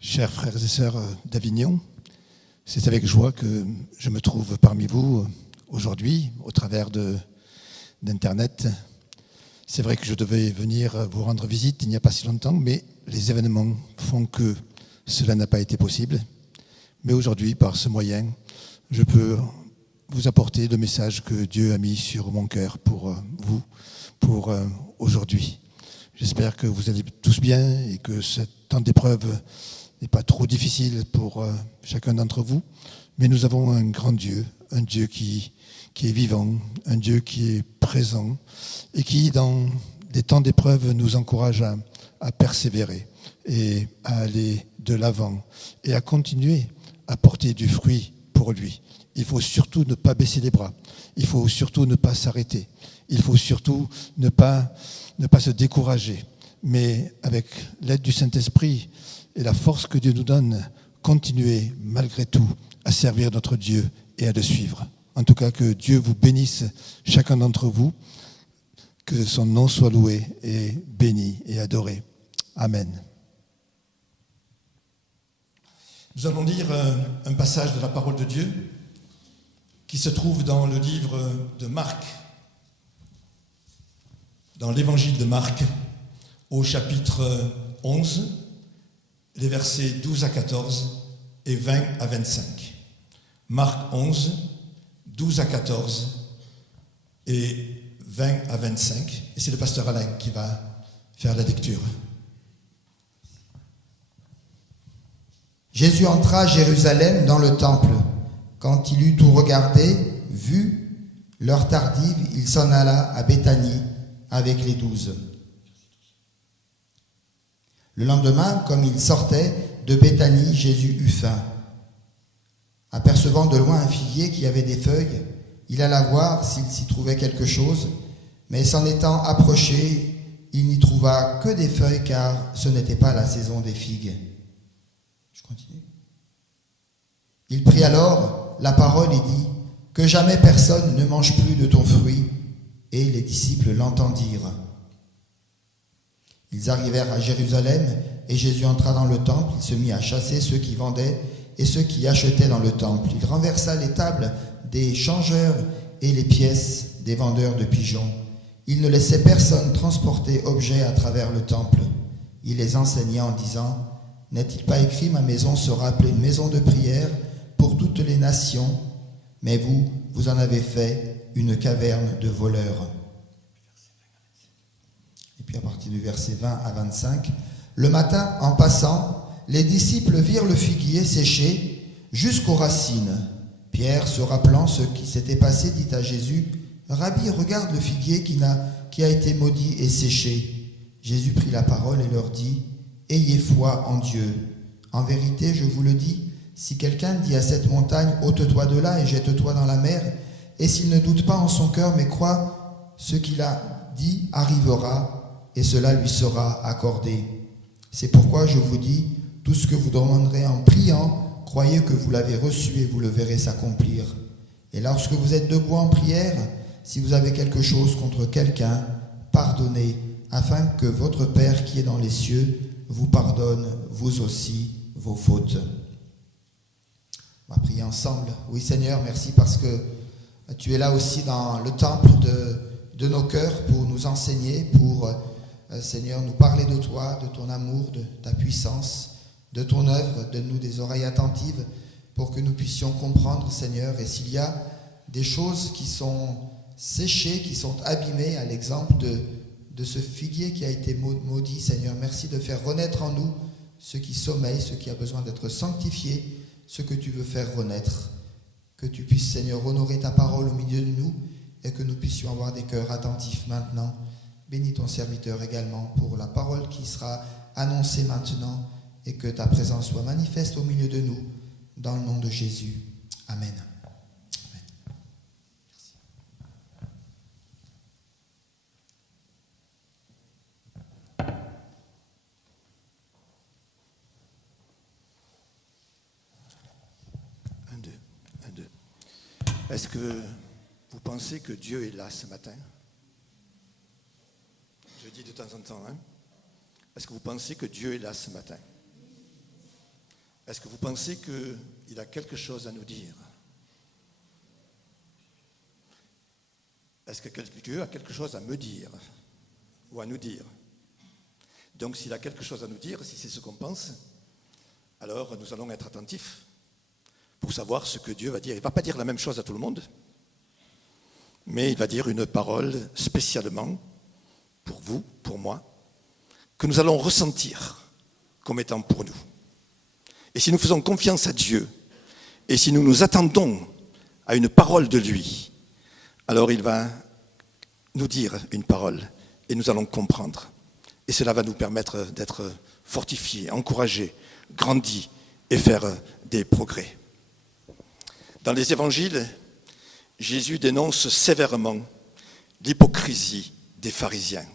Chers frères et sœurs d'Avignon, c'est avec joie que je me trouve parmi vous aujourd'hui au travers d'Internet. C'est vrai que je devais venir vous rendre visite il n'y a pas si longtemps, mais les événements font que cela n'a pas été possible. Mais aujourd'hui, par ce moyen, je peux vous apporter le message que Dieu a mis sur mon cœur pour vous, pour aujourd'hui. J'espère que vous allez tous bien et que ce temps d'épreuve n'est pas trop difficile pour chacun d'entre vous. Mais nous avons un grand Dieu, un Dieu qui est vivant, un Dieu qui est présent et qui, dans des temps d'épreuve, nous encourage à persévérer et à aller de l'avant et à continuer à porter du fruit pour lui. Il faut surtout ne pas baisser les bras. Il faut surtout ne pas s'arrêter. Il faut surtout ne pas se décourager. Mais avec l'aide du Saint-Esprit et la force que Dieu nous donne, continuer malgré tout à servir notre Dieu et à le suivre. En tout cas, que Dieu vous bénisse, chacun d'entre vous, que son nom soit loué et béni et adoré. Amen. Nous allons lire un passage de la parole de Dieu qui se trouve dans le livre de Marc, dans l'évangile de Marc, au chapitre 11, les versets 12 à 14 et 20 à 25. Marc 11, 12 à 14 et 20 à 25. Et c'est le pasteur Alain qui va faire la lecture. Jésus entra à Jérusalem dans le temple. Quand il eut tout regardé, vu l'heure tardive, il s'en alla à Béthanie avec les 12. Le lendemain, comme il sortait de Béthanie, Jésus eut faim. Apercevant de loin un figuier qui avait des feuilles, il alla voir s'il s'y trouvait quelque chose, mais s'en étant approché, il n'y trouva que des feuilles, car ce n'était pas la saison des figues. Je continue. Il prit alors la parole et dit : « Que jamais personne ne mange plus de ton fruit. » Et les disciples l'entendirent. Ils arrivèrent à Jérusalem, et Jésus entra dans le temple. Il se mit à chasser ceux qui vendaient et ceux qui achetaient dans le temple. Il renversa les tables des changeurs et les pièces des vendeurs de pigeons. Il ne laissait personne transporter objet à travers le temple. Il les enseignait en disant : « N'est-il pas écrit : ma maison sera appelée une maison de prière pour toutes les nations ? Mais vous, vous en avez fait une caverne de voleurs. » Et puis à partir du verset 20 à 25, « Le matin, en passant, les disciples virent le figuier séché jusqu'aux racines. Pierre, se rappelant ce qui s'était passé, dit à Jésus : « Rabbi, regarde le figuier qui a été maudit et séché. » Jésus prit la parole et leur dit : « Ayez foi en Dieu. En vérité, je vous le dis, si quelqu'un dit à cette montagne : ôte-toi de là et jette-toi dans la mer, et s'il ne doute pas en son cœur, mais croit ce qu'il a dit arrivera, et cela lui sera accordé. C'est pourquoi je vous dis, tout ce que vous demanderez en priant, croyez que vous l'avez reçu et vous le verrez s'accomplir. Et lorsque vous êtes debout en prière, si vous avez quelque chose contre quelqu'un, pardonnez, afin que votre Père qui est dans les cieux vous pardonne, vous aussi, vos fautes. » On va prier ensemble. Oui Seigneur, merci parce que tu es là aussi dans le temple de nos cœurs pour nous enseigner, pour Seigneur nous parler de toi, de ton amour, de ta puissance, de ton œuvre. Donne-nous des oreilles attentives pour que nous puissions comprendre, Seigneur. Et s'il y a des choses qui sont séchées, qui sont abîmées, à l'exemple de ce figuier qui a été maudit, Seigneur, merci de faire renaître en nous ce qui sommeille, ce qui a besoin d'être sanctifié, ce que tu veux faire renaître. Que tu puisses, Seigneur, honorer ta parole au milieu de nous et que nous puissions avoir des cœurs attentifs maintenant. Bénis ton serviteur également pour la parole qui sera annoncée maintenant et que ta présence soit manifeste au milieu de nous, dans le nom de Jésus. Amen. Est-ce que vous pensez que Dieu est là ce matin ? Je dis de temps en temps, hein ? Est-ce que vous pensez que Dieu est là ce matin ? Est-ce que vous pensez qu'il a quelque chose à nous dire? Est-ce que Dieu a quelque chose à me dire ou à nous dire? Donc s'il a quelque chose à nous dire, si c'est ce qu'on pense, alors nous allons être attentifs pour savoir ce que Dieu va dire. Il ne va pas dire la même chose à tout le monde, mais il va dire une parole spécialement pour vous, pour moi, que nous allons ressentir comme étant pour nous. Et si nous faisons confiance à Dieu, et si nous nous attendons à une parole de lui, alors il va nous dire une parole, et nous allons comprendre. Et cela va nous permettre d'être fortifiés, encouragés, grandis, et faire des progrès. Dans les évangiles, Jésus dénonce sévèrement l'hypocrisie des pharisiens.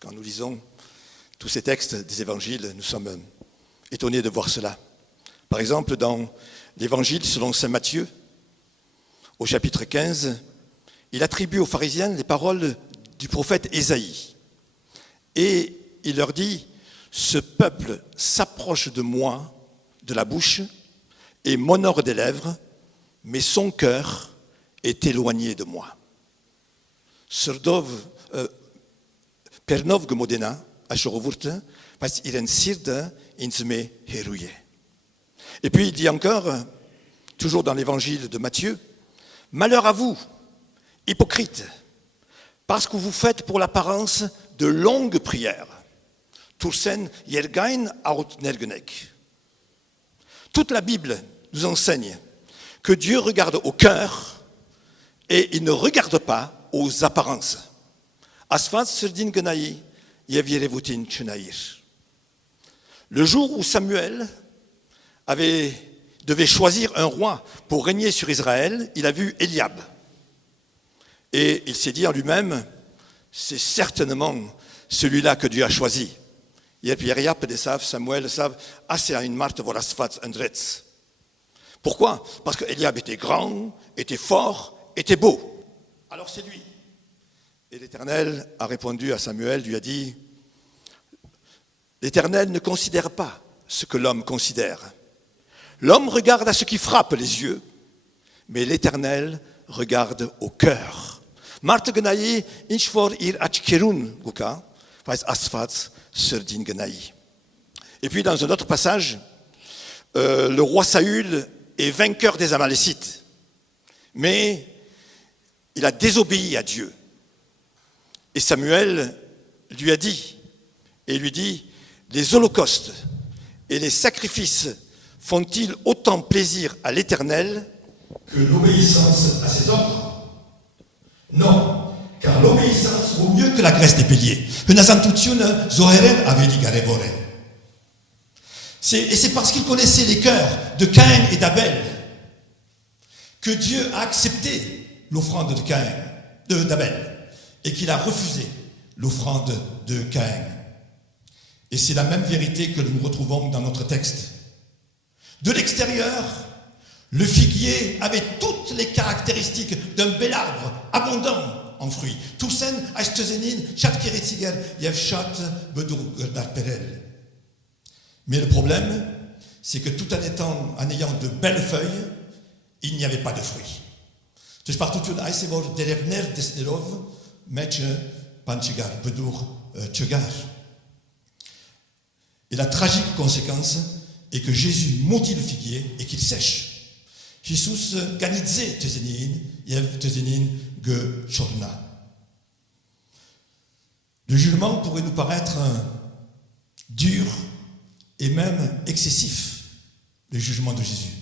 Quand nous lisons tous ces textes des évangiles, nous sommes étonnés de voir cela. Par exemple, dans l'évangile selon saint Matthieu, au chapitre 15, il attribue aux pharisiens les paroles du prophète Ésaïe. Et il leur dit, « Ce peuple s'approche de moi, de la bouche, et m'honore des lèvres, mais son cœur est éloigné de moi. » Pernov Gmodena, Ashorowurte, parce qu'il sirde insme hérouillé. Et puis il dit encore, toujours dans l'évangile de Matthieu, « Malheur à vous, hypocrites, parce que vous faites pour l'apparence de longues prières. Tursen yergain aut nergenek. » Toute la Bible nous enseigne que Dieu regarde au cœur et il ne regarde pas aux apparences. Asfat serdin genaï yevirevutin chenaïr. Le jour où Samuel devait choisir un roi pour régner sur Israël, il a vu Eliab. Et il s'est dit en lui-même, c'est certainement celui-là que Dieu a choisi. Samuel savent, assez à une marte vorasfat andretz. Pourquoi? Parce que Eliab était grand, était fort, était beau. Alors c'est lui. Et l'Éternel a répondu à Samuel, lui a dit, l'Éternel ne considère pas ce que l'homme considère. L'homme regarde à ce qui frappe les yeux, mais l'Éternel regarde au cœur. Marte genaï inchfor ir achkerun guka, faz asfats serdin genaï. Et puis dans un autre passage, le roi Saül est vainqueur des Amalécites, mais il a désobéi à Dieu. Et Samuel lui a dit, et lui dit, les holocaustes et les sacrifices font-ils autant plaisir à l'Éternel que l'obéissance à ses ordres? Non, car l'obéissance vaut mieux que la graisse des béliers. Et c'est parce qu'il connaissait les cœurs de Caïn et d'Abel que Dieu a accepté l'offrande d'Abel et qu'il a refusé l'offrande de Caïn. Et c'est la même vérité que nous retrouvons dans notre texte. De l'extérieur, le figuier avait toutes les caractéristiques d'un bel arbre, abondant en fruits. Tusen, Astezenin, Chatkeretziger, Yevchat, Bedurgardarperel. Mais le problème, c'est que tout en ayant de belles feuilles, il n'y avait pas de fruits. Dus partout Eisebor derevner desnerov, Meche, Panchigar, Bedur, Tchegar. Et la tragique conséquence est que Jésus maudit le figuier et qu'il sèche. Jesus ganidze tezenin, yev tezenin ge chorna. Le jugement pourrait nous paraître dur et même excessif, le jugement de Jésus.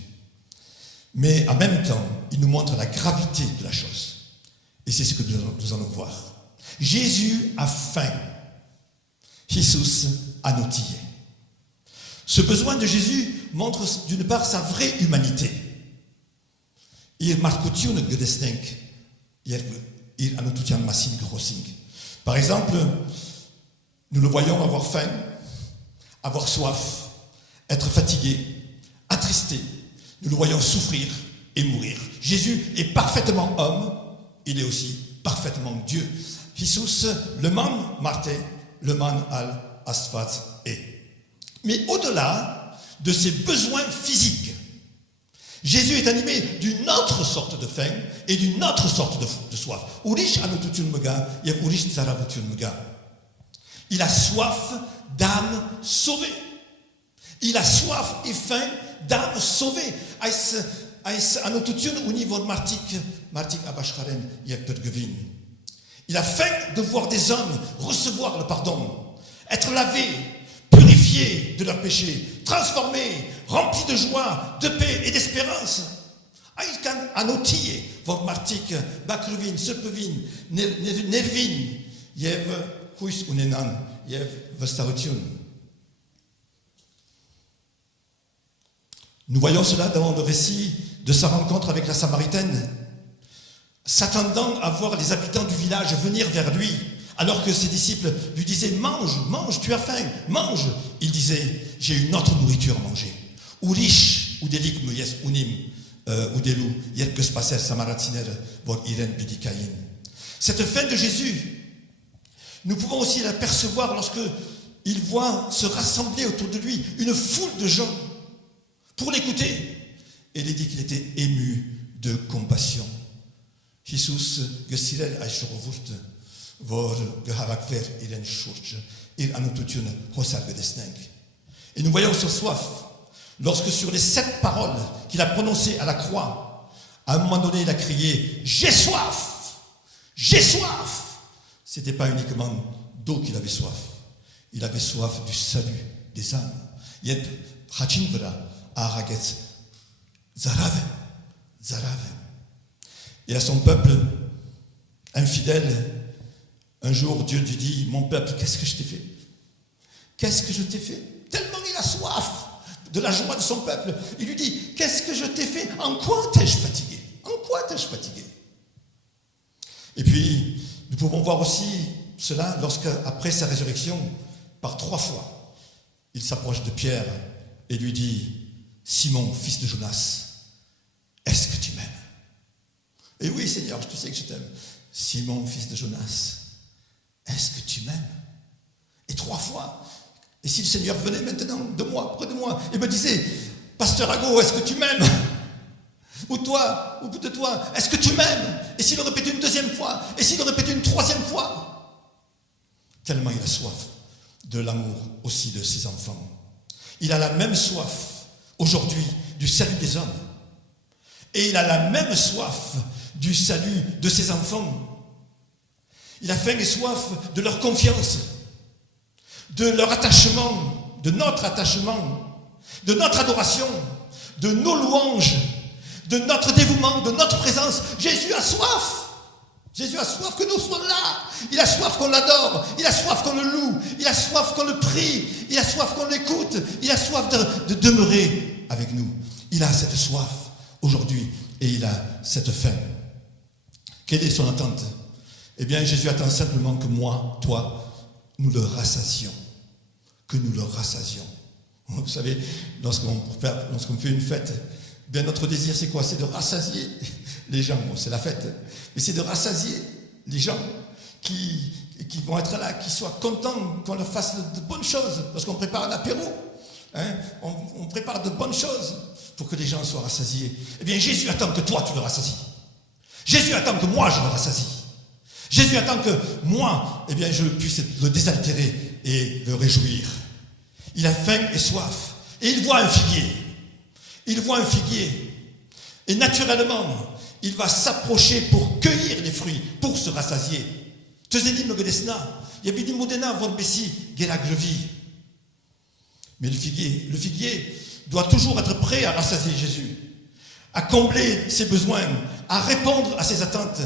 Mais en même temps, il nous montre la gravité de la chose. Et c'est ce que nous allons voir. Jésus a faim. Jesus a notillé. Ce besoin de Jésus montre d'une part sa vraie humanité. Par exemple, nous le voyons avoir faim, avoir soif, être fatigué, attristé. Nous le voyons souffrir et mourir. Jésus est parfaitement homme, il est aussi parfaitement Dieu. Jesus, le man Marte, le man al asfat est. Mais au-delà de ses besoins physiques. Jésus est animé d'une autre sorte de faim et d'une autre sorte de soif. Il a soif d'âmes sauvées. Il a soif et faim d'âmes sauvées. Il a faim de voir des hommes recevoir le pardon, être lavés, purifiés de leurs péchés, transformés, remplis de joie, de paix et d'espérance. Nous voyons cela dans le récit de sa rencontre avec la Samaritaine, s'attendant à voir les habitants du village venir vers lui, alors que ses disciples lui disaient « Mange, mange, tu as faim, mange !» Il disait « J'ai une autre nourriture à manger. » Urish, udelik me yes unim, udelu, yet spacer samaratiner, vor iren bidikain. Cette faim de Jésus, nous pouvons aussi l'apercevoir lorsque il voit se rassembler autour de lui une foule de gens pour l'écouter. Et il dit qu'il était ému de compassion. Jesus gesirel aishrovurt vor geharakver iren shurj ir anututun hosar gedesneng. Et nous voyons ce soif lorsque sur les 7 paroles qu'il a prononcées à la croix, à un moment donné il a crié « J'ai soif ! J'ai soif !» Ce n'était pas uniquement d'eau qu'il avait soif. Il avait soif du salut des âmes. Yet hachinvra araget zaraven, zaraven. Et à son peuple infidèle, un jour Dieu lui dit « Mon peuple, qu'est-ce que je t'ai fait? Qu'est-ce que je t'ai fait ?» Tellement il a soif de la joie de son peuple. Il lui dit « Qu'est-ce que je t'ai fait? En quoi t'ai-je fatigué? En quoi t'ai-je fatigué ?» Et puis, nous pouvons voir aussi cela lorsque, après sa résurrection, par 3 fois, il s'approche de Pierre et lui dit « Simon, fils de Jonas, est-ce que tu m'aimes ?» Et oui, Seigneur, je sais que je t'aime. Simon, fils de Jonas, est-ce que tu m'aimes? Et 3 fois. Et si le Seigneur venait maintenant de moi, près de moi, et me disait, Pasteur Ago, est-ce que tu m'aimes? Ou toi, au bout de toi, est-ce que tu m'aimes? Et s'il le répétait une 2e fois? Et s'il le répétait une 3e fois? Tellement il a soif de l'amour aussi de ses enfants. Il a la même soif aujourd'hui du salut des hommes. Et il a la même soif du salut de ses enfants. Il a faim et soif de leur confiance, de leur attachement, de notre attachement, de notre adoration, de nos louanges, de notre dévouement, de notre présence. Jésus a soif. Jésus a soif que nous soyons là. Il a soif qu'on l'adore. Il a soif qu'on le loue. Il a soif qu'on le prie. Il a soif qu'on l'écoute. Il a soif de demeurer avec nous. Il a cette soif aujourd'hui et il a cette faim. Quelle est son attente? Eh bien, Jésus attend simplement que moi, toi, nous le rassasions. Que nous le rassasions. Vous savez, lorsqu'on fait une fête, bien notre désir c'est quoi? C'est de rassasier les gens. Bon, c'est la fête, mais c'est de rassasier les gens qui vont être là, qui soient contents qu'on leur fasse de bonnes choses, parce qu'on prépare un apéro, hein, on prépare de bonnes choses pour que les gens soient rassasiés. Eh bien, Jésus attend que toi tu le rassasies. Jésus attend que moi je le rassasie. Jésus attend que moi, eh bien, je puisse le désaltérer et le réjouir. Il a faim et soif. Et il voit un figuier. Il voit un figuier. Et naturellement, il va s'approcher pour cueillir les fruits, pour se rassasier. Mais le figuier doit toujours être prêt à rassasier Jésus, à combler ses besoins, à répondre à ses attentes.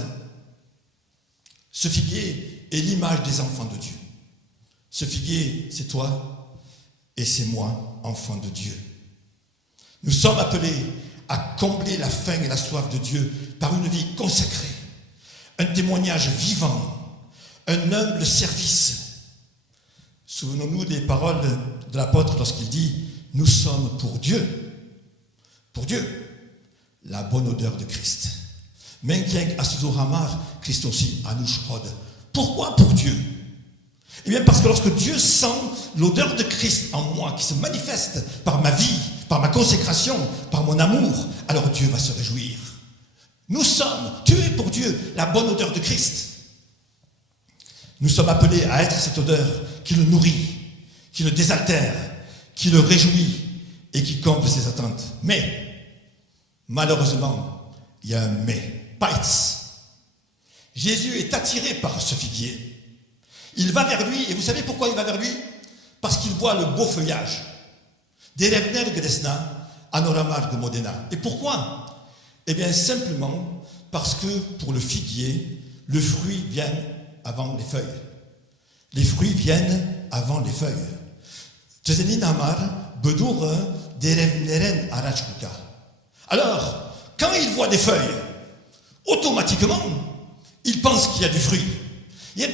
Ce figuier est l'image des enfants de Dieu. Ce figuier, c'est toi et c'est moi, enfants de Dieu. Nous sommes appelés à combler la faim et la soif de Dieu par une vie consacrée, un témoignage vivant, un humble service. Souvenons-nous des paroles de l'apôtre lorsqu'il dit « Nous sommes pour Dieu, la bonne odeur de Christ. » Pourquoi pour Dieu? Eh bien parce que lorsque Dieu sent l'odeur de Christ en moi qui se manifeste par ma vie, par ma consécration, par mon amour, alors Dieu va se réjouir. Nous sommes, tu es pour Dieu, la bonne odeur de Christ. Nous sommes appelés à être cette odeur qui le nourrit, qui le désaltère, qui le réjouit et qui comble ses attentes. Mais, malheureusement, il y a un mais. Bites. Jésus est attiré par ce figuier. Il va vers lui, et vous savez pourquoi il va vers lui? Parce qu'il voit le beau feuillage. Derevner Gresna, Anoramar de Modena. Et pourquoi? Eh bien, simplement parce que pour le figuier, le fruit vient avant les feuilles. Les fruits viennent avant les feuilles. Alors, quand il voit des feuilles, automatiquement, il pense qu'il y a du fruit. Il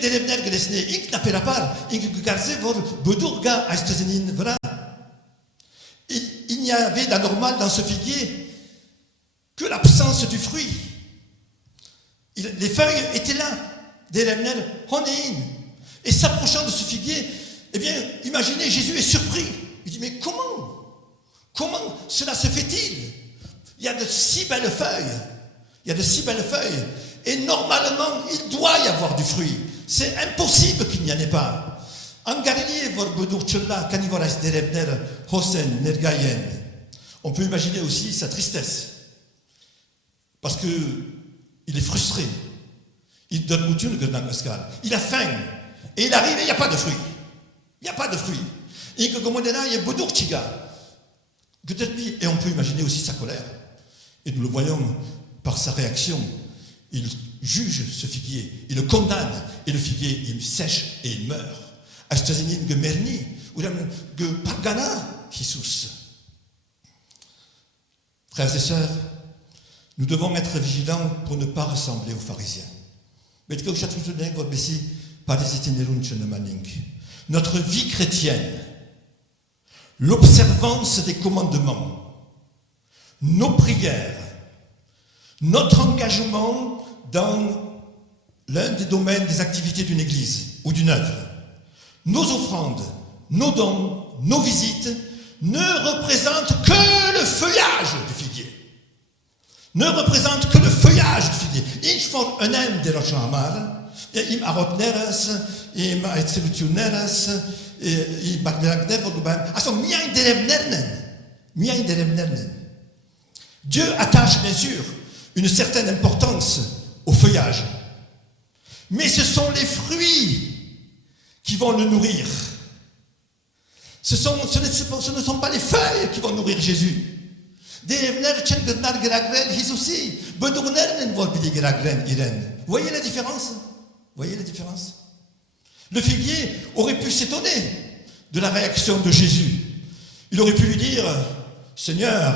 n'y avait d'anormal dans ce figuier que l'absence du fruit. Les feuilles étaient là. Et s'approchant de ce figuier, eh bien, imaginez, Jésus est surpris. Il dit, mais comment cela se fait-il? Il y a de si belles feuilles. Il y a de si belles feuilles. Et normalement, il doit y avoir du fruit. C'est impossible qu'il n'y en ait pas. On peut imaginer aussi sa tristesse. Parce qu'il est frustré. Il a faim. Et il arrive et il n'y a pas de fruits. Il n'y a pas de fruits. Et on peut imaginer aussi sa colère. Et nous le voyons par sa réaction. Il juge ce figuier, il le condamne, et le figuier, il sèche et il meurt. Frères et sœurs, nous devons être vigilants pour ne pas ressembler aux pharisiens. Notre vie chrétienne, l'observance des commandements, nos prières, notre engagement dans l'un des domaines des activités d'une église ou d'une œuvre, nos offrandes, nos dons, nos visites ne représentent que le feuillage du figuier. Ne représentent que le feuillage du figuier. Ich får en hem de rocha amar, im arotneres, im aitselutioneres, im bagneragner vogubam. Also mia inderevnernen. Dieu attache bien sûr une certaine importance au feuillage. Mais ce sont les fruits qui vont le nourrir. Ce ne sont pas les feuilles qui vont nourrir Jésus. Vous voyez la différence? Voyez la différence? Le figuier aurait pu s'étonner de la réaction de Jésus. Il aurait pu lui dire, Seigneur,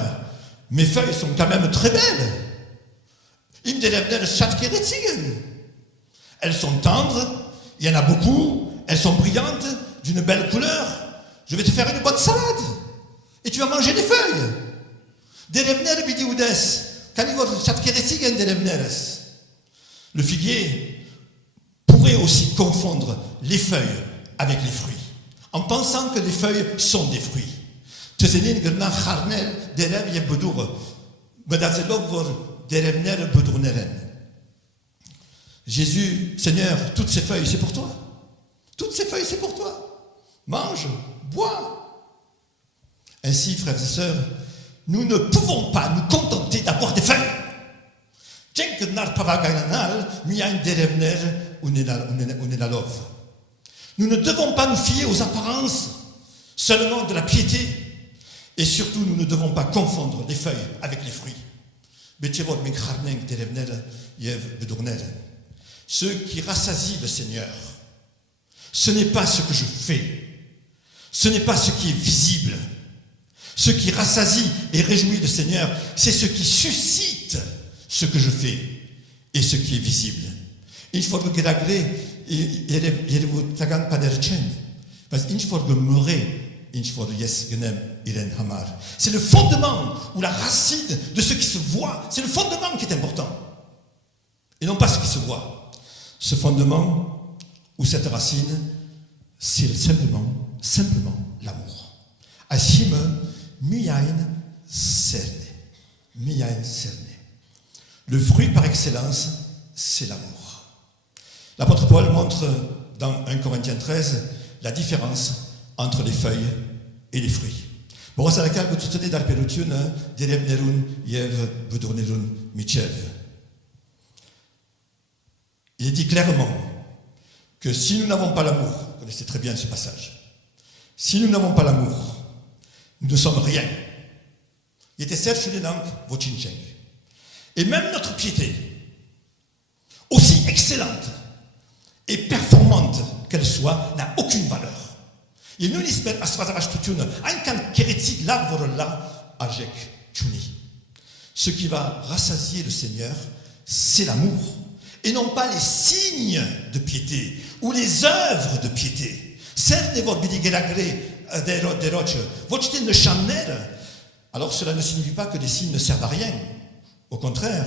mes feuilles sont quand même très belles. Elles sont tendres, il y en a beaucoup, elles sont brillantes, d'une belle couleur. Je vais te faire une bonne salade. Et tu vas manger des feuilles. Le figuier pourrait aussi confondre les feuilles avec les fruits, en pensant que les feuilles sont des fruits. Jésus, Seigneur, toutes ces feuilles, c'est pour toi. Toutes ces feuilles, c'est pour toi. Mange, bois. Ainsi, frères et sœurs, nous ne pouvons pas nous contenter d'avoir des feuilles. Nous ne devons pas nous fier aux apparences seulement de la piété. Et surtout, nous ne devons pas confondre les feuilles avec les fruits. Ce qui rassasie le Seigneur, ce n'est pas ce que je fais, ce n'est pas ce qui est visible. Ce qui rassasie et réjouit le Seigneur, c'est ce qui suscite ce que je fais et ce qui est visible. C'est le fondement ou la racine de ce qui se voit. C'est le fondement qui est important. Et non pas ce qui se voit. Ce fondement ou cette racine, c'est simplement l'amour. Hashim miyain serne. Miyain serne. Le fruit par excellence, c'est l'amour. L'apôtre Paul montre dans 1 Corinthiens 13 la différence entre les feuilles et les fruits. Borosalakal gututene darpelutiun derevnerun yev budurnerun michev. Il est dit clairement que si nous n'avons pas l'amour, vous connaissez très bien ce passage, si nous n'avons pas l'amour, nous ne sommes rien. Il était certes vochincheng. Et même notre piété, aussi excellente et performante qu'elle soit, n'a aucune valeur. Et nous nismet asfazavash tutun, ankan keretik lavorolla ajek chuni. Ce qui va rassasier le Seigneur, c'est l'amour, et non pas les signes de piété ou les œuvres de piété. Alors cela ne signifie pas que les signes ne servent à rien, au contraire.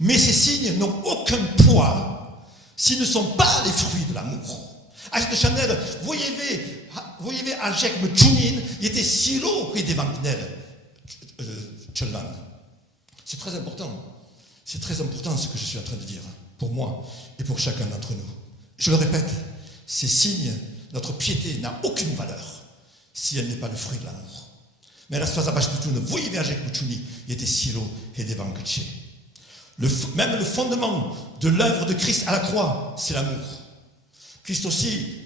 Mais ces signes n'ont aucun poids s'ils ne sont pas les fruits de l'amour. Acheter Chanel, voyez-vous, Ajek me chunin, il était silo et des vampnel. C'est très important. C'est très important ce que je suis en train de dire, pour moi et pour chacun d'entre nous. Je le répète, ces signes, notre piété n'a aucune valeur si elle n'est pas le fruit de l'amour. Mais la Sfazabash Tutun, voyez-vous, Ajek me chunin, il était silo et des vampnel. Même le fondement de l'œuvre de Christ à la croix, c'est l'amour. Christ aussi,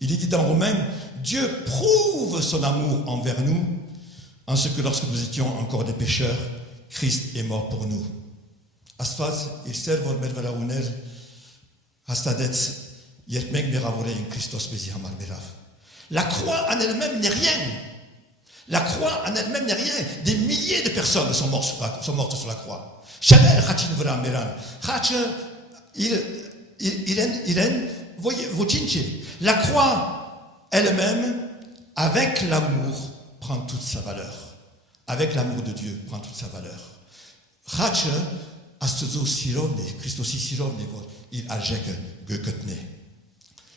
il est dit dans Romains, Dieu prouve son amour envers nous, en ce que lorsque nous étions encore des pécheurs, Christ est mort pour nous. Asfaz, il sert vol mervalauner, hastadetz, yermeg meravore in Christos bezihamar merav. La croix en elle-même n'est rien. La croix en elle-même n'est rien. Des milliers de personnes sont mortes sur la croix. Chanel, Hachin Vra Meran, Iren, voyez, Vochinche. La croix elle-même, avec l'amour, prend toute sa valeur. Avec l'amour de Dieu, prend toute sa valeur. Hache, Astozo Sirovne, Christosi Sirovne, il Ajek Gökotne.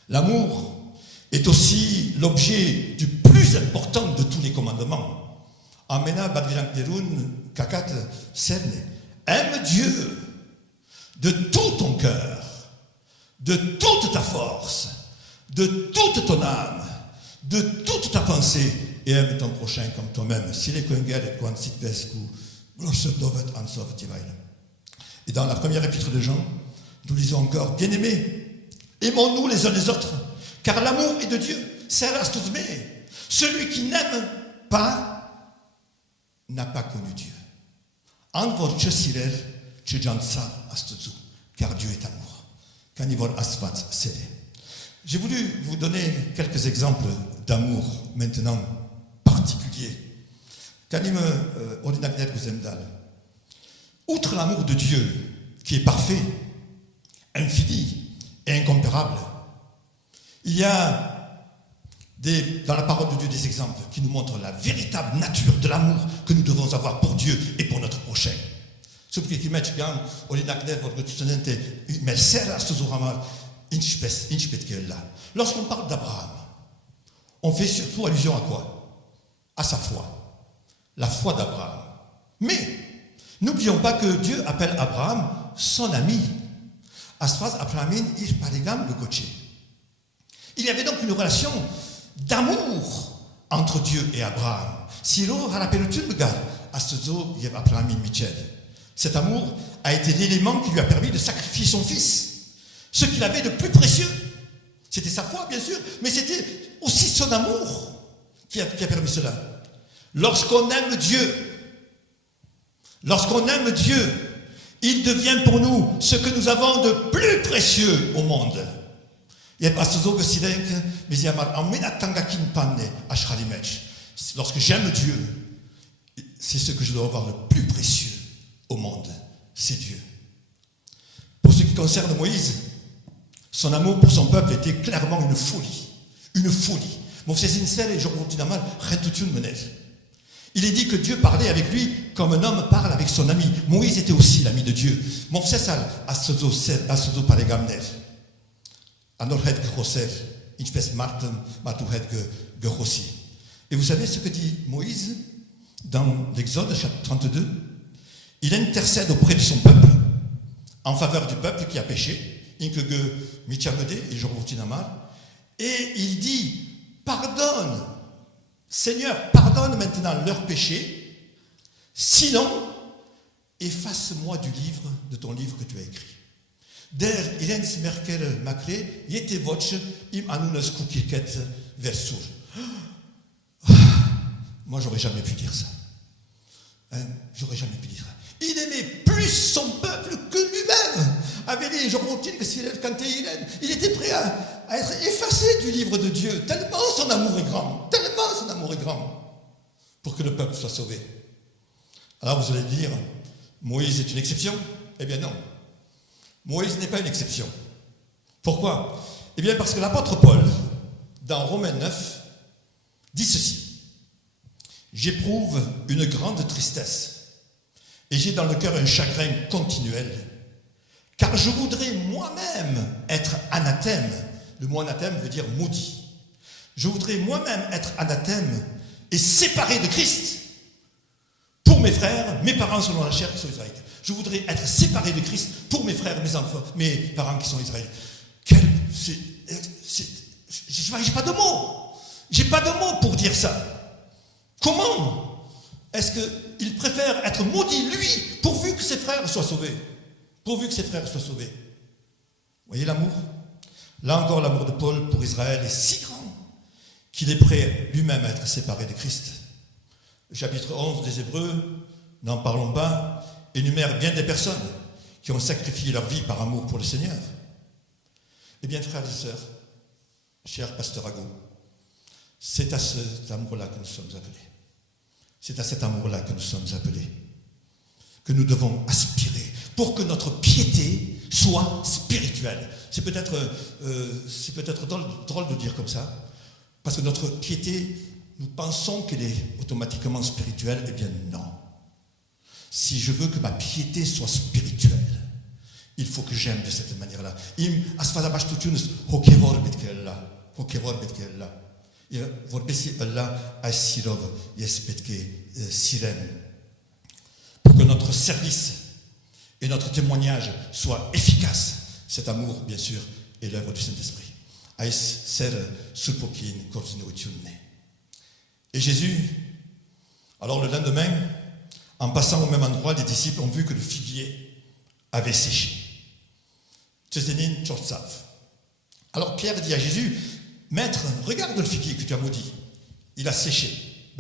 L'amour est aussi l'objet du plus important de tous les commandements. Amena Badvilank Derun, Kakat Serne. Aime Dieu de tout ton cœur, de toute ta force, de toute ton âme, de toute ta pensée, et aime ton prochain comme toi-même. Et dans la première épître de Jean, nous lisons encore, bien-aimés, aimons-nous les uns les autres, car l'amour est de Dieu. Celui qui n'aime pas n'a pas connu Dieu. Car Dieu est amour. J'ai voulu vous donner quelques exemples d'amour maintenant particuliers. Outre l'amour de Dieu, qui est parfait, infini et incomparable, il y a dans la parole de Dieu des exemples qui nous montrent la véritable nature de l'amour que nous devons avoir pour Dieu et pour notre prochain. Lorsqu'on parle d'Abraham, on fait surtout allusion à quoi? À sa foi. La foi d'Abraham. Mais n'oublions pas que Dieu appelle Abraham son ami. Il y avait donc une relation d'amour entre Dieu et Abraham. Cet amour a été l'élément qui lui a permis de sacrifier son fils, ce qu'il avait de plus précieux. C'était sa foi, bien sûr, mais c'était aussi son amour qui a permis cela. Lorsqu'on aime Dieu, il devient pour nous ce que nous avons de plus précieux au monde. Lorsque j'aime Dieu, c'est ce que je dois avoir le plus précieux au monde, c'est Dieu. Pour ce qui concerne Moïse, son amour pour son peuple était clairement une folie. Une folie. Il est dit que Dieu parlait avec lui comme un homme parle avec son ami. Moïse était aussi l'ami de Dieu. Mon frère, à ce paregamner. Anorhet Grosser, Inchpes Martin, Matuhet Grossi. Et vous savez ce que dit Moïse dans l'Exode, chapitre 32? Il intercède auprès de son peuple, en faveur du peuple qui a péché, et il dit, pardonne, Seigneur, pardonne maintenant leurs péchés, sinon, efface-moi du livre, de ton livre que tu as écrit. Der Irens Merkel Maclé, Yete Voce, im Anunas Kukirket Versur. Moi, j'aurais jamais pu dire ça. J'aurais jamais pu dire ça. Il aimait plus son peuple que lui-même. Avec Jorotine, il était prêt à être effacé du livre de Dieu, tellement son amour est grand, pour que le peuple soit sauvé. Alors vous allez dire, Moïse est une exception? Eh bien non. Moïse n'est pas une exception. Pourquoi? Eh bien parce que l'apôtre Paul, dans Romains 9, dit ceci. J'éprouve une grande tristesse et j'ai dans le cœur un chagrin continuel, car je voudrais moi-même être anathème. Le mot anathème veut dire maudit. Je voudrais moi-même être anathème et séparé de Christ pour mes frères, mes parents selon la chair qui sont israélites. Je voudrais être séparé de Christ pour mes frères, mes enfants, mes parents qui sont israélites. J'ai pas de mots. J'ai pas de mots pour dire ça. Comment est-ce qu'il préfère être maudit, lui, pourvu que ses frères soient sauvés? Pourvu que ses frères soient sauvés. Vous voyez l'amour? Là encore, l'amour de Paul pour Israël est si grand qu'il est prêt lui-même à être séparé de Christ. Le chapitre 11 des Hébreux, n'en parlons pas, énumère bien des personnes qui ont sacrifié leur vie par amour pour le Seigneur. Eh bien, frères et sœurs, cher pasteur Ago, c'est à cet amour-là que nous sommes appelés. C'est à cet amour-là que nous sommes appelés, que nous devons aspirer pour que notre piété soit spirituelle. C'est peut-être drôle de dire comme ça, parce que notre piété, nous pensons qu'elle est automatiquement spirituelle. Eh bien non. Si je veux que ma piété soit spirituelle, il faut que j'aime de cette manière-là. Pour que notre service et notre témoignage soient efficaces. Cet amour, bien sûr, est l'œuvre du Saint-Esprit. Et Jésus, alors le lendemain, en passant au même endroit, les disciples ont vu que le figuier avait séché. Alors Pierre dit à Jésus, Maître, regarde le figuier que tu as maudit. Il a séché.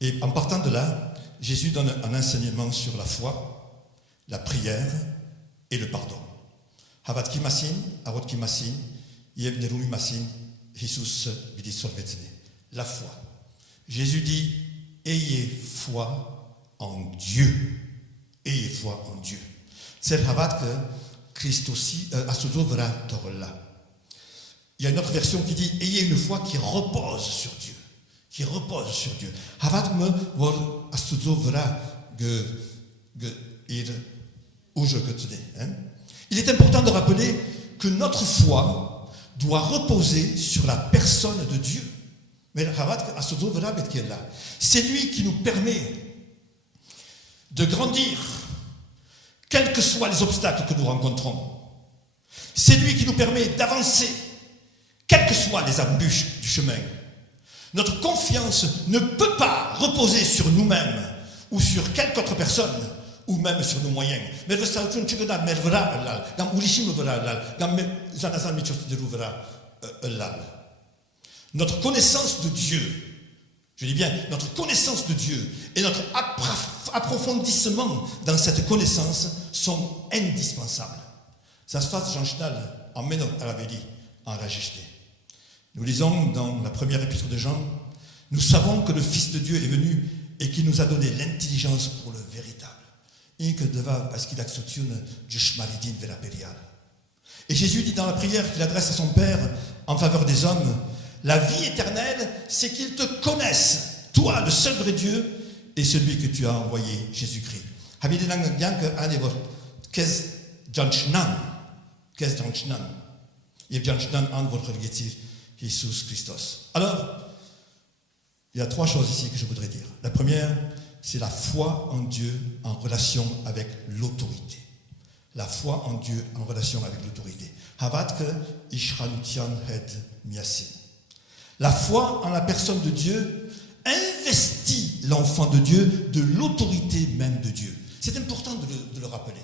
Et en partant de là, Jésus donne un enseignement sur la foi, la prière et le pardon. La foi. Jésus dit, ayez foi en Dieu. Ayez foi en Dieu. Il y a une autre version qui dit, ayez une foi qui repose sur Dieu. Qui repose sur Dieu. Il est important de rappeler que notre foi doit reposer sur la personne de Dieu. C'est lui qui nous permet de grandir, quels que soient les obstacles que nous rencontrons. C'est lui qui nous permet d'avancer, quelles que soient les embûches du chemin. Notre confiance ne peut pas reposer sur nous-mêmes ou sur quelque autre personne ou même sur nos moyens. Notre connaissance de Dieu, je dis bien notre connaissance de Dieu et notre approfondissement dans cette connaissance sont indispensables. Ça se passe, Jean Schnall, en menant à la Béli, en Rajeshté. Nous lisons dans la première épître de Jean, nous savons que le Fils de Dieu est venu et qu'il nous a donné l'intelligence pour le véritable. Et Jésus dit dans la prière qu'il adresse à son Père, en faveur des hommes. La vie éternelle, c'est qu'ils te connaissent, toi, le seul vrai Dieu, et celui que tu as envoyé, Jésus-Christ. Alors, il y a 3 choses ici que je voudrais dire. La première, c'est la foi en Dieu en relation avec l'autorité. La foi en Dieu en relation avec l'autorité. La foi en la personne de Dieu investit l'enfant de Dieu de l'autorité même de Dieu. C'est important de le rappeler.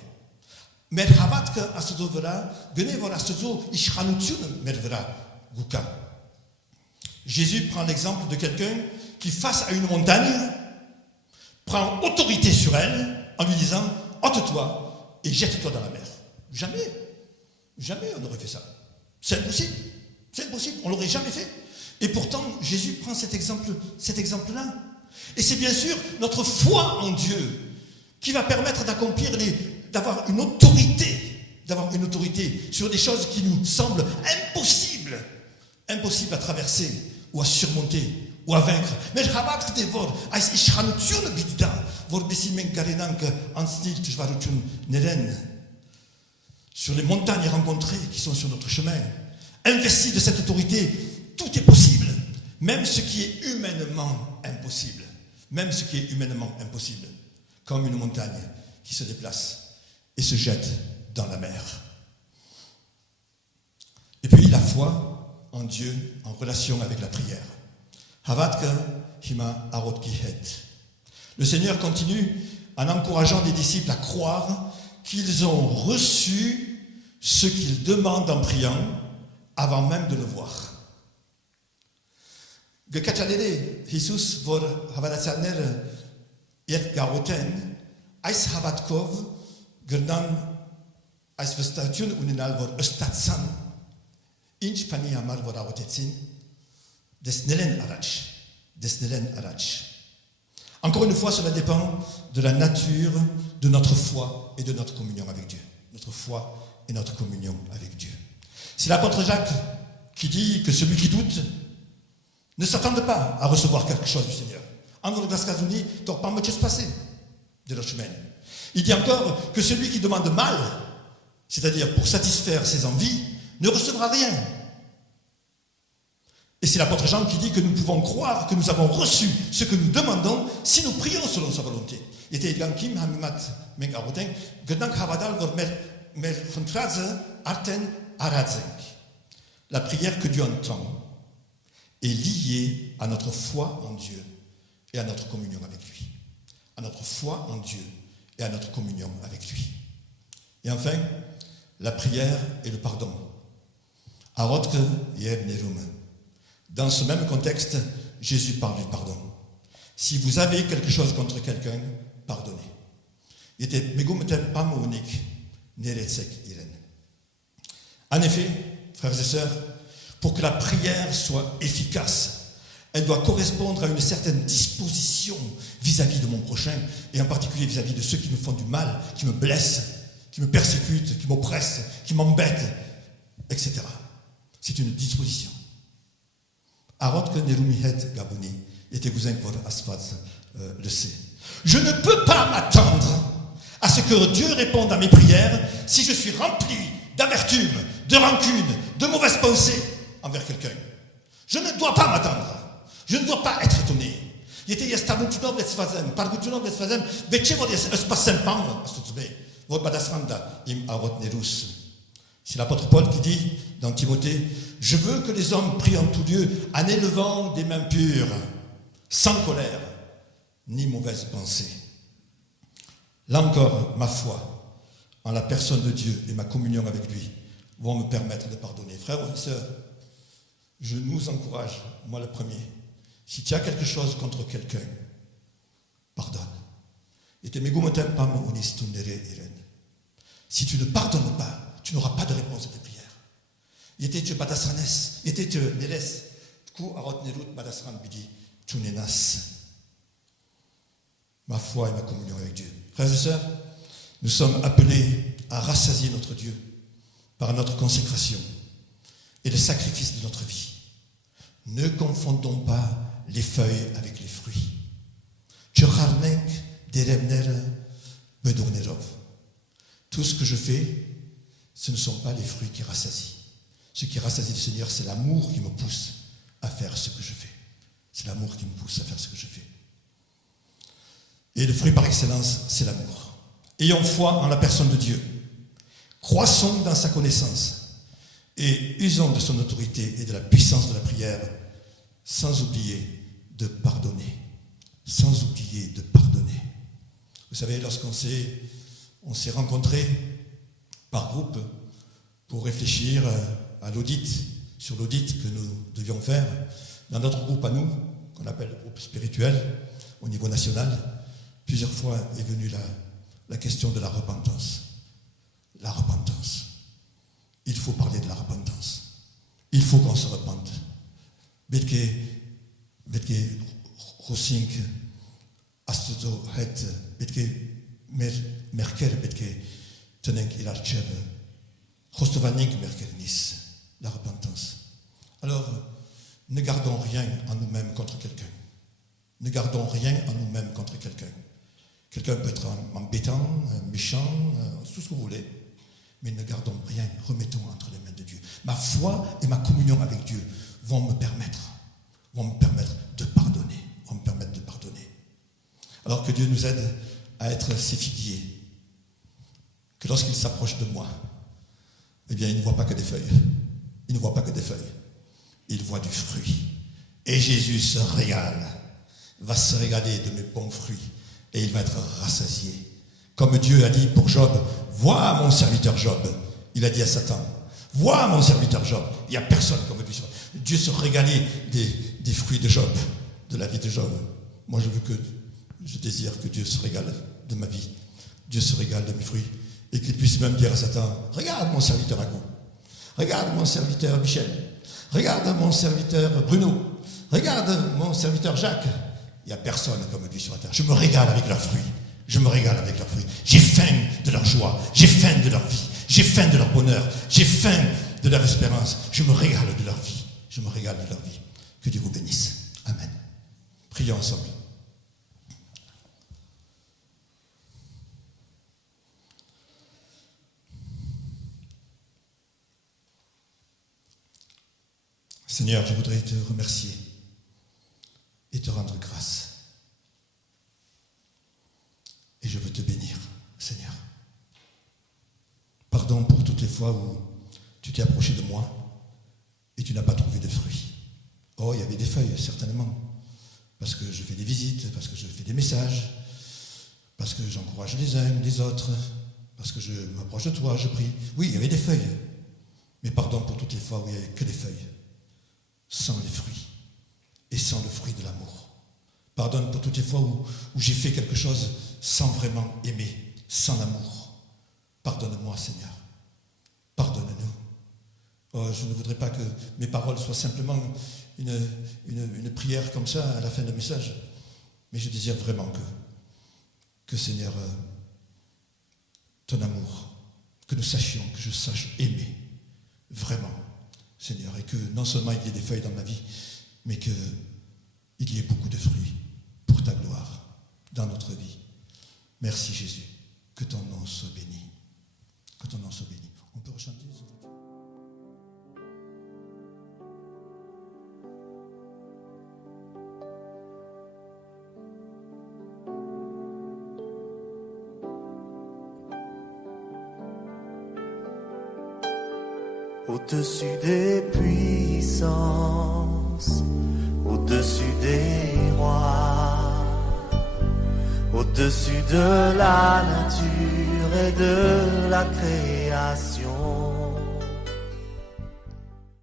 Jésus prend l'exemple de quelqu'un qui, face à une montagne, prend autorité sur elle en lui disant « ôte-toi et jette-toi dans la mer ». Jamais on n'aurait fait ça. C'est impossible, on ne l'aurait jamais fait. Et pourtant, Jésus prend cet exemple-là. Et c'est bien sûr notre foi en Dieu qui va permettre d'avoir une autorité sur des choses qui nous semblent impossibles à traverser ou à surmonter ou à vaincre. Mais sur les montagnes rencontrées qui sont sur notre chemin, investi de cette autorité, tout est possible, même ce qui est humainement impossible. Comme une montagne qui se déplace et se jette dans la mer. Et puis la foi en Dieu en relation avec la prière. Le Seigneur continue en encourageant les disciples à croire qu'ils ont reçu ce qu'ils demandent en priant avant même de le voir. Gekachalele Jesus vor havadasaner yet garoten ais havatkov gerdan ais vestatun uninal vor östatsan inch pani amar vor arotetsin desnelen arach. Encore une fois, cela dépend de la nature de notre foi et de notre communion avec Dieu. Notre foi et notre communion avec Dieu. C'est l'apôtre Jacques qui dit que celui qui doute ne s'attende pas à recevoir quelque chose du Seigneur. Il dit encore que celui qui demande mal, c'est-à-dire pour satisfaire ses envies, ne recevra rien. Et c'est l'apôtre Jean qui dit que nous pouvons croire que nous avons reçu ce que nous demandons si nous prions selon sa volonté. La prière que Dieu entend est liée à notre foi en Dieu et à notre communion avec lui. À notre foi en Dieu et à notre communion avec lui. Et enfin, la prière et le pardon. Dans ce même contexte, Jésus parle du pardon. Si vous avez quelque chose contre quelqu'un, pardonnez. En effet, frères et sœurs, pour que la prière soit efficace, elle doit correspondre à une certaine disposition vis-à-vis de mon prochain, et en particulier vis-à-vis de ceux qui me font du mal, qui me blessent, qui me persécutent, qui m'oppressent, qui m'embêtent, etc. C'est une disposition. Le sait. Je ne peux pas m'attendre à ce que Dieu réponde à mes prières si je suis rempli d'amertume, de rancune, de mauvaises pensées envers quelqu'un. Je ne dois pas m'attendre. Je ne dois pas être étonné. C'est l'apôtre Paul qui dit dans Timothée, je veux que les hommes prient en tout lieu en élevant des mains pures, sans colère, ni mauvaise pensée. Là encore, ma foi en la personne de Dieu et ma communion avec lui vont me permettre de pardonner. Frères et sœurs, je nous encourage, moi le premier, si tu as quelque chose contre quelqu'un, pardonne. Si tu ne pardonnes pas, tu n'auras pas de réponse à tes prières. Ma foi et ma communion avec Dieu. Frères et sœurs, nous sommes appelés à rassasier notre Dieu par notre consécration et le sacrifice de notre vie. Ne confondons pas les feuilles avec les fruits. Tout ce que je fais, ce ne sont pas les fruits qui rassasient. Ce qui rassasie le Seigneur, c'est l'amour qui me pousse à faire ce que je fais. C'est l'amour qui me pousse à faire ce que je fais. Et le fruit par excellence, c'est l'amour. Ayons foi en la personne de Dieu. Croissons dans sa connaissance et usons de son autorité et de la puissance de la prière, sans oublier de pardonner. Sans oublier de pardonner. Vous savez, lorsqu'on s'est rencontrés par groupe pour réfléchir à l'audit, sur l'audit que nous devions faire, dans notre groupe à nous, qu'on appelle le groupe spirituel, au niveau national, plusieurs fois est venue la question de la repentance. La repentance. Il faut parler de la repentance. Il faut qu'on se repente. Betke Rosink Astuto het Betke Merkel Betke Tenenk Ilarchev Rostovanink Merkelnis. La repentance. Alors, ne gardons rien en nous-mêmes contre quelqu'un. Ne gardons rien en nous-mêmes contre quelqu'un. Quelqu'un peut être embêtant, méchant, tout ce que vous voulez, mais ne gardons rien, remettons entre les mains de Dieu. Ma foi et ma communion avec Dieu vont me permettre de pardonner, Alors que Dieu nous aide à être ses figuiers, que lorsqu'il s'approche de moi, eh bien, il ne voit pas que des feuilles. Il ne voit pas que des feuilles. Il voit du fruit. Et Jésus se régale, va se régaler de mes bons fruits. Et il va être rassasié. Comme Dieu a dit pour Job, vois mon serviteur Job. Il a dit à Satan, vois mon serviteur Job. Il n'y a personne comme lui. Dieu se régalait des fruits de Job, de la vie de Job. Moi, je désire que Dieu se régale de ma vie. Dieu se régale de mes fruits. Et qu'il puisse même dire à Satan, regarde mon serviteur Agon. Regarde mon serviteur Michel. Regarde mon serviteur Bruno. Regarde mon serviteur Jacques. Il n'y a personne comme lui sur la terre. Je me régale avec leurs fruits. J'ai faim de leur joie. J'ai faim de leur vie. J'ai faim de leur bonheur. J'ai faim de leur espérance. Je me régale de leur vie. Que Dieu vous bénisse. Amen. Prions ensemble. Seigneur, je voudrais te remercier et te rendre grâce. Et je veux te bénir, Seigneur. Pardon pour toutes les fois où tu t'es approché de moi et tu n'as pas trouvé de fruits. Oh, il y avait des feuilles, certainement. Parce que je fais des visites, parce que je fais des messages, parce que j'encourage les uns, les autres, parce que je m'approche de toi, je prie. Oui, il y avait des feuilles. Mais pardon pour toutes les fois où il n'y avait que des feuilles. Sans les fruits et sans le fruit de l'amour. Pardonne pour toutes les fois où j'ai fait quelque chose sans vraiment aimer, sans l'amour. Pardonne-moi, Seigneur. Pardonne-nous. Oh, je ne voudrais pas que mes paroles soient simplement une prière comme ça à la fin d'un message, mais je désire vraiment que Seigneur, ton amour, que nous sachions, que je sache aimer vraiment, Seigneur, et que non seulement il y ait des feuilles dans ma vie, mais qu'il y ait beaucoup de fruits pour ta gloire dans notre vie. Merci Jésus, que ton nom soit béni. Que ton nom soit béni. On peut rechanter, s'il vous plaît. Au-dessus des puissances, au-dessus des rois, au-dessus de la nature et de la création,